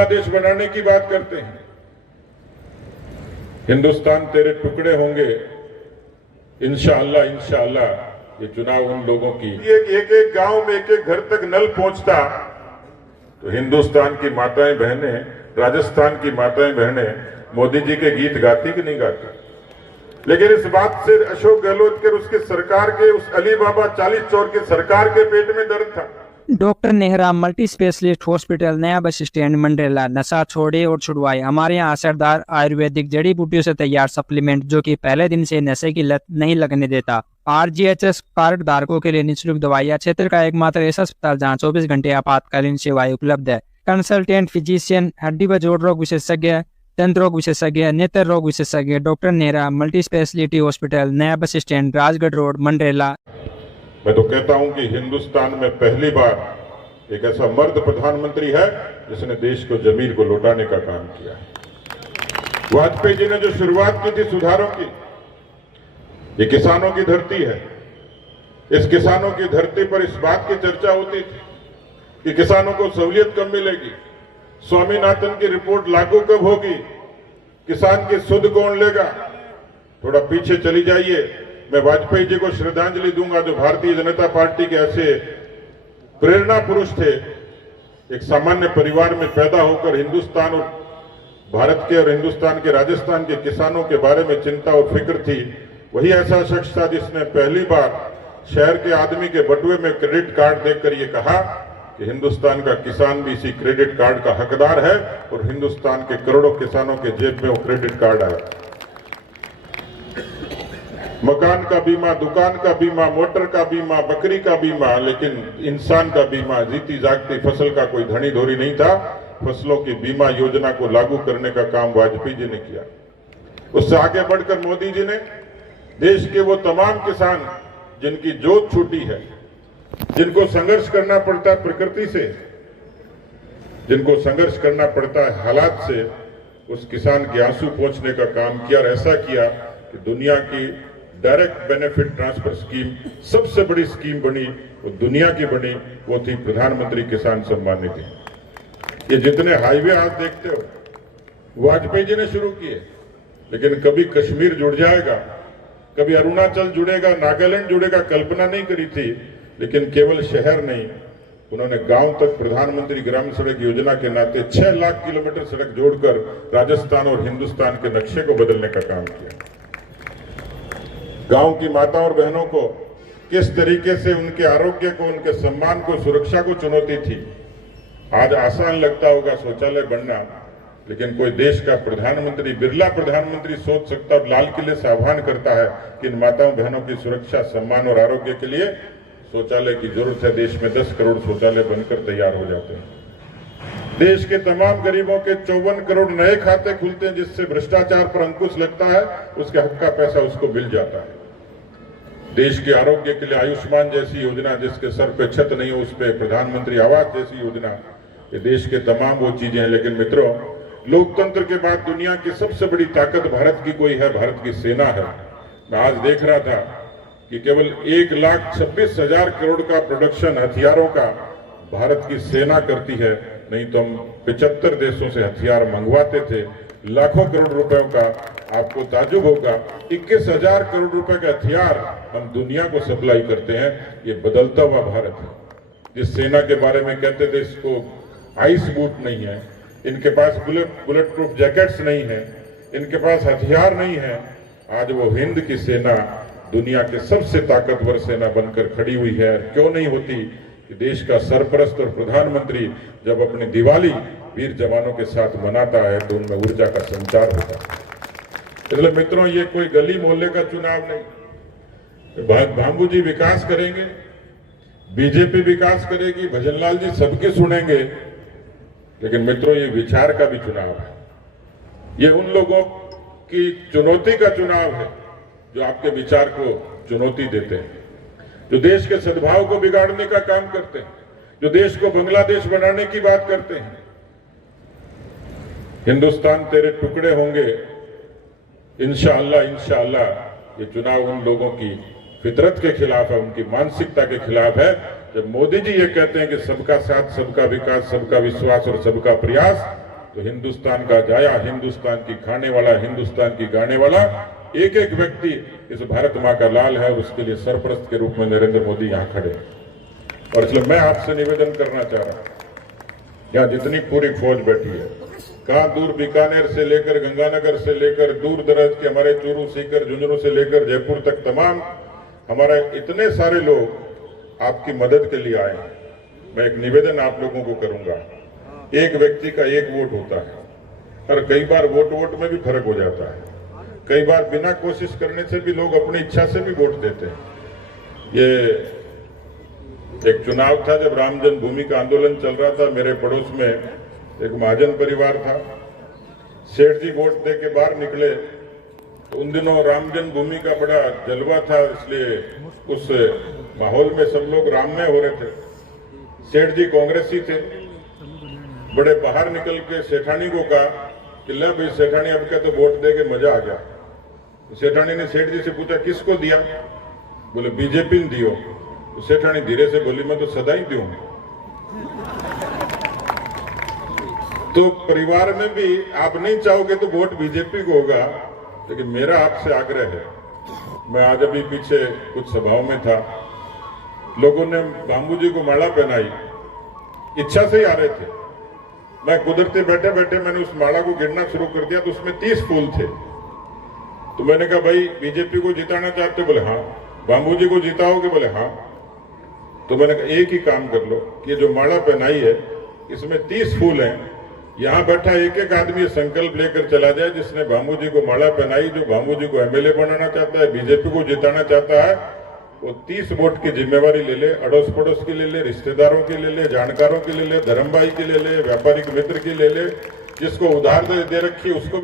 बांग्लादेश बनाने की बात करते हैं। हिंदुस्तान तेरे टुकड़े होंगे, इंशाअल्लाह इंशाअल्लाह। ये चुनाव उन लोगों की एक एक गांव में एक एक घर तक नल पहुंचता तो हिंदुस्तान की माताएं बहनें, राजस्थान की माताएं बहनें मोदी जी के गीत गाती कि नहीं गाती। लेकिन इस बात से अशोक गहलोत के उसके सरकार के उस अली बाबा 40 चौर के सरकार के पेट में दर्द था। Doctor Nehra multi specialist hospital, नया बस स्टैंड, मंडरेला। नशा छोड़े और छुड़वाए। हमारे यहाँ असरदार आयुर्वेदिक जड़ी बूटियों से तैयार सप्लीमेंट जो कि पहले दिन से नशे की लत नहीं लगने देता। RGHS कार्ड धारकों के लिए निःशुल्क दवाइयाँ। क्षेत्र का एकमात्र ऐसा अस्पताल जहाँ 24 घंटे आपातकालीन सेवाएं उपलब्ध है। कंसल्टेंट फिजिशियन, हड्डी व जोड़ रोग विशेषज्ञ, दंत रोग विशेषज्ञ, नेत्र रोग विशेषज्ञ। Doctor Nehra multi speciality hospital, नया bus stand, Rajgarh road, Mandrela. मैं तो कहता हूं कि हिंदुस्तान में पहली बार एक ऐसा मर्द प्रधानमंत्री है जिसने देश को जमीन को लौटाने का काम किया। वाजपेयी जी ने जो शुरुआत की थी सुधारों की, ये किसानों की धरती है। इस किसानों की धरती पर इस बात की चर्चा होती थी कि किसानों को सहूलियत कब मिलेगी, स्वामीनाथन की रिपोर्ट लागू कब होगी, किसान की सुध कौन लेगा। थोड़ा पीछे चली जाइए, मैं वाजपेयी जी को श्रद्धांजलि दूंगा जो भारतीय जनता पार्टी के ऐसे प्रेरणा पुरुष थे। एक सामान्य परिवार में पैदा होकर हिंदुस्तान और भारत के और हिंदुस्तान के राजस्थान के किसानों के बारे में चिंता और फिक्र थी। वही ऐसा शख्स था जिसने पहली बार शहर के आदमी के बटुए में क्रेडिट कार्ड देखकर ये कहा कि हिंदुस्तान का किसान भी इसी क्रेडिट कार्ड का हकदार है और हिंदुस्तान के करोड़ों किसानों के जेब में वो क्रेडिट कार्ड आया। मकान का बीमा, दुकान का बीमा, मोटर का बीमा, बकरी का बीमा, लेकिन इंसान का बीमा, जीती जागती फसल का कोई धनी धोरी नहीं था। फसलों की बीमा योजना को लागू करने का काम वाजपेयी जी ने किया। उससे आगे बढ़कर मोदी जी ने देश के वो तमाम किसान जिनकी जोत छूटी है, जिनको संघर्ष करना पड़ता है प्रकृति से, जिनको संघर्ष करना पड़ता है हालात से, उस किसान के आंसू पोंछने का काम किया। और ऐसा किया कि दुनिया की डायरेक्ट बेनिफिट ट्रांसफर स्कीम सबसे बड़ी स्कीम बनी, वो दुनिया की बनी, वो थी प्रधानमंत्री किसान सम्मान निधि। ये जितने हाईवे आज देखते हो वाजपेयी जी ने शुरू किए, लेकिन कभी कश्मीर जुड़ जाएगा, कभी अरुणाचल जुड़ेगा, नागालैंड जुड़ेगा, कल्पना नहीं करी थी। लेकिन केवल शहर नहीं, उन्होंने गांव तक प्रधानमंत्री ग्राम सड़क योजना के नाते 6 लाख किलोमीटर सड़क जोड़कर राजस्थान और हिंदुस्तान के नक्शे को बदलने का काम किया। गांव की माताओं और बहनों को किस तरीके से उनके आरोग्य को, उनके सम्मान को, सुरक्षा को चुनौती थी। आज आसान लगता होगा शौचालय बनना, लेकिन कोई देश का प्रधानमंत्री, बिरला प्रधानमंत्री सोच सकता और लाल किले से आह्वान करता है कि इन माताओं बहनों की सुरक्षा, सम्मान और आरोग्य के लिए शौचालय की जरूरत है। देश में 10 करोड़ शौचालय बनकर तैयार हो जाते हैं। देश के तमाम गरीबों के 54 करोड़ नए खाते खुलते हैं, जिससे भ्रष्टाचार पर अंकुश लगता है, उसके हक का पैसा उसको मिल जाता है। देश के आरोग्य के लिए आयुष्मान जैसी योजना, जिसके सर पे छत नहीं हो उस पे प्रधानमंत्री आवास जैसी योजना, ये देश के तमाम वो चीजें हैं। लेकिन मित्रों, लोकतंत्र के बाद दुनिया की सबसे बड़ी ताकत भारत की कोई है, भारत की सेना है। मैं आज देख रहा था कि केवल 1,26,000 करोड़ का प्रोडक्शन हथियारों का भारत की सेना करती है। नहीं तो हम 75 देशों से हथियार मंगवाते थे, लाखों करोड़ रुपयों का। आपको ताजुब होगा, 21,000 करोड़ रुपए के हथियार हम दुनिया को सप्लाई करते हैं। ये बदलता हुआ भारत है। जिस सेना के बारे में कहते थे इसको आइस बूट नहीं है, इनके पास बुलेट प्रूफ जैकेट्स नहीं है, इनके पास हथियार नहीं है, आज वो हिंद की सेना दुनिया के सबसे ताकतवर सेना बनकर खड़ी हुई है। क्यों नहीं होती कि देश का सरपरस्त और प्रधानमंत्री जब अपनी दिवाली वीर जवानों के साथ मनाता है तो उनमें ऊर्जा का संचार होता है। इसलिए मित्रों, ये कोई गली मोहल्ले का चुनाव नहीं। बाबू जी विकास करेंगे, बीजेपी विकास करेगी, भजनलाल जी सबकी सुनेंगे, लेकिन मित्रों ये विचार का भी चुनाव है। ये उन लोगों की चुनौती का चुनाव है जो आपके विचार को चुनौती देते हैं, जो देश के सद्भाव को बिगाड़ने का काम करते हैं, जो देश को बांग्लादेश बनाने की बात करते हैं। हिंदुस्तान तेरे टुकड़े होंगे, इंशाअल्लाह इंशाअल्लाह। ये चुनाव उन लोगों की फितरत के खिलाफ है, उनकी मानसिकता के खिलाफ है। जब मोदी जी ये कहते हैं कि सबका साथ, सबका विकास, सबका विश्वास और सबका प्रयास, तो हिंदुस्तान का जाया, हिंदुस्तान की खाने वाला, हिंदुस्तान की गाने वाला एक एक व्यक्ति इस भारत माँ का लाल है और उसके लिए सरपरस्त के रूप में नरेंद्र मोदी यहाँ खड़े। और इसलिए मैं आपसे निवेदन करना चाह रहा हूं, यहाँ जितनी पूरी फौज बैठी है, कहाँ दूर बीकानेर से लेकर गंगानगर से लेकर दूर दराज के हमारे चूरू, सीकर, झुंझुनू से लेकर जयपुर तक तमाम हमारे इतने सारे लोग आपकी मदद के लिए आए हैं। मैं एक निवेदन आप लोगों को करूंगा, एक व्यक्ति का एक वोट होता है और कई बार वोट में भी फर्क हो जाता है। कई बार बिना कोशिश करने से भी लोग अपनी इच्छा से भी वोट देते हैं। ये एक चुनाव था जब राम जन्मभूमि का आंदोलन चल रहा था, मेरे पड़ोस में एक महाजन परिवार था, सेठ जी वोट दे के बाहर निकले तो उन दिनों राम जन्मभूमि का बड़ा जलवा था, इसलिए उस माहौल में सब लोग राममय हो रहे थे। सेठ जी कांग्रेसी थे, बड़े बाहर निकल के सेठानी को कहा कि ले भाई सेठानी अब क्या तो वोट दे के मजा आ गया। तो सेठानी ने सेठ जी से पूछा किसको दिया, बोले बीजेपी ने दियो। तो सेठानी धीरे से बोली मैं तो सदा ही दूं। तो परिवार में भी आप नहीं चाहोगे तो वोट बीजेपी को होगा, लेकिन मेरा आपसे आग्रह है, मैं आज अभी पीछे कुछ सभाओं में था, लोगों ने बाबू जी को माला पहनाई, इच्छा से ही आ रहे थे। मैं कुदरते बैठे बैठे मैंने उस माला को गिनना शुरू कर दिया तो उसमें 30 फूल थे। तो मैंने कहा भाई बीजेपी को जिताना चाहते, बोले हाँ। बाबू जी को जिताओगे, बोले हाँ। तो मैंने कहा एक ही काम कर लो कि जो माला पहनाई है इसमें 30 फूल हैं, यहाँ बैठा एक एक आदमी संकल्प लेकर चला जाए जिसने बाबू जी को माला पहनाई, जो बाबू जी को एमएलए बनाना चाहता है, बीजेपी को जिताना चाहता है, वो 30 वोट की जिम्मेवारी ले ले, अड़ोस पड़ोस की ले ले, रिश्तेदारों की ले ले, जानकारों की ले ले, धर्म भाई की ले ले, व्यापारिक मित्र की ले ले, जिसको उधार दे रखी उसको